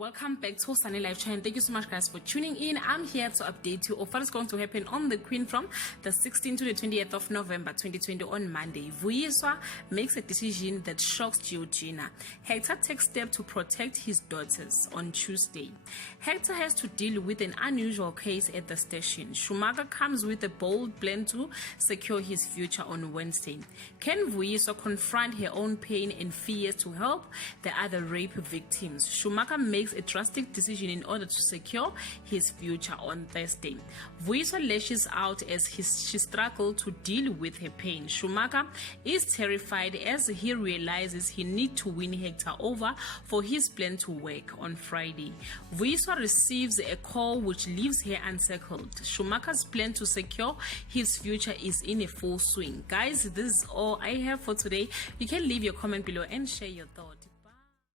Welcome back to Sunny Live Channel. Thank you so much, guys, for tuning in. I'm here to update you of what is going to happen on the Queen from the 16th to the 20th of November 2020 on Monday. Vuyiswa makes a decision that shocks Georgina. Hector takes steps to protect his daughters on Tuesday. Hector has to deal with an unusual case at the station. Schumacher comes with a bold plan to secure his future on Wednesday. Can Vuyiswa confront her own pain and fears to help the other rape victims? Schumacher makes a drastic decision in order to secure his future on Thursday. Vuyiswa lashes out as she struggles to deal with her pain. Schumacher is terrified as he realizes he needs to win Hector over for his plan to work on Friday. Vuyiswa receives a call which leaves her unsettled. Schumacher's plan to secure his future is in a full swing. Guys, this is all I have for today. You can leave your comment below and share your thoughts.